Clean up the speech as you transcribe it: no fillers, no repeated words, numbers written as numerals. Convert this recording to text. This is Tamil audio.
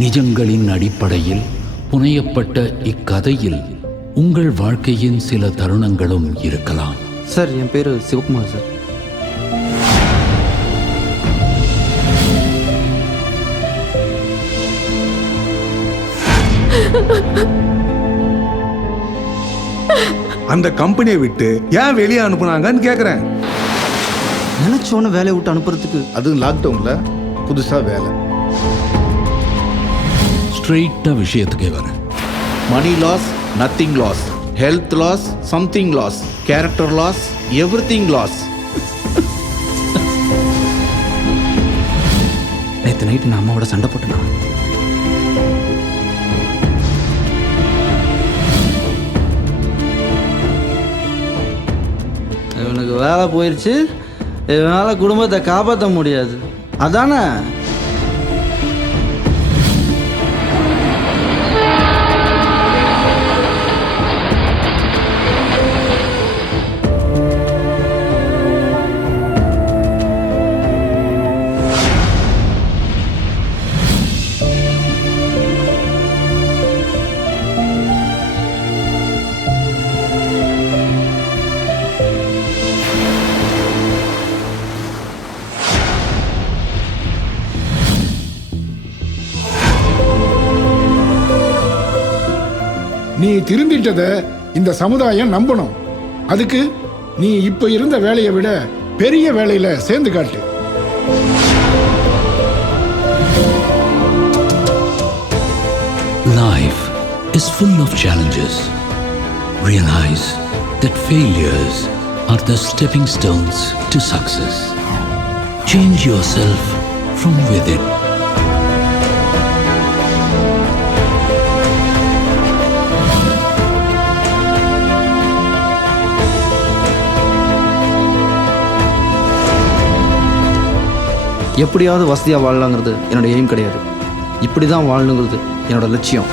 நிஜங்களின் அடிப்படையில் புனையப்பட்ட இக்கதையில் உங்கள் வாழ்க்கையின் சில தருணங்களும் இருக்கலாம். சார், என் பேர் சிவகுமார் சார். அந்த கம்பெனியை விட்டு ஏன் வெளியே அனுப்புனாங்கன்னு கேட்குறேன். நினைச்சோன்னு வேலையை விட்டு அனுப்புறதுக்கு அதுவும் லாக்டவுன்ல புதுசா வேலை. ஸ்ட்ரெயிட்டா விஷயத்துக்கே வரேன். Money loss, nothing loss, health loss, something loss, character loss, everything loss. நேற்று நைட்டு நான் அம்மாவோட சண்டை போட்டேனா? இவனுக்கு வேலை போயிடுச்சு, இவனால் குடும்பத்தை காப்பாற்ற முடியாது, அதானே? நீ திருந்திட்டத இந்த சமுதாயம் நம்பணும். அதுக்கு நீ இப்ப இருந்த வேலையை விட பெரிய வேலையில சேர்ந்து காட்டு. Life is full of challenges. Realize that failures are the stepping stones to success. Change yourself from within. எப்படியாவது வசதியாக வாழலாங்கிறது என்னோட எய்ம் கிடையாது. இப்படி தான் வாழணுங்கிறது என்னோட லட்சியம்.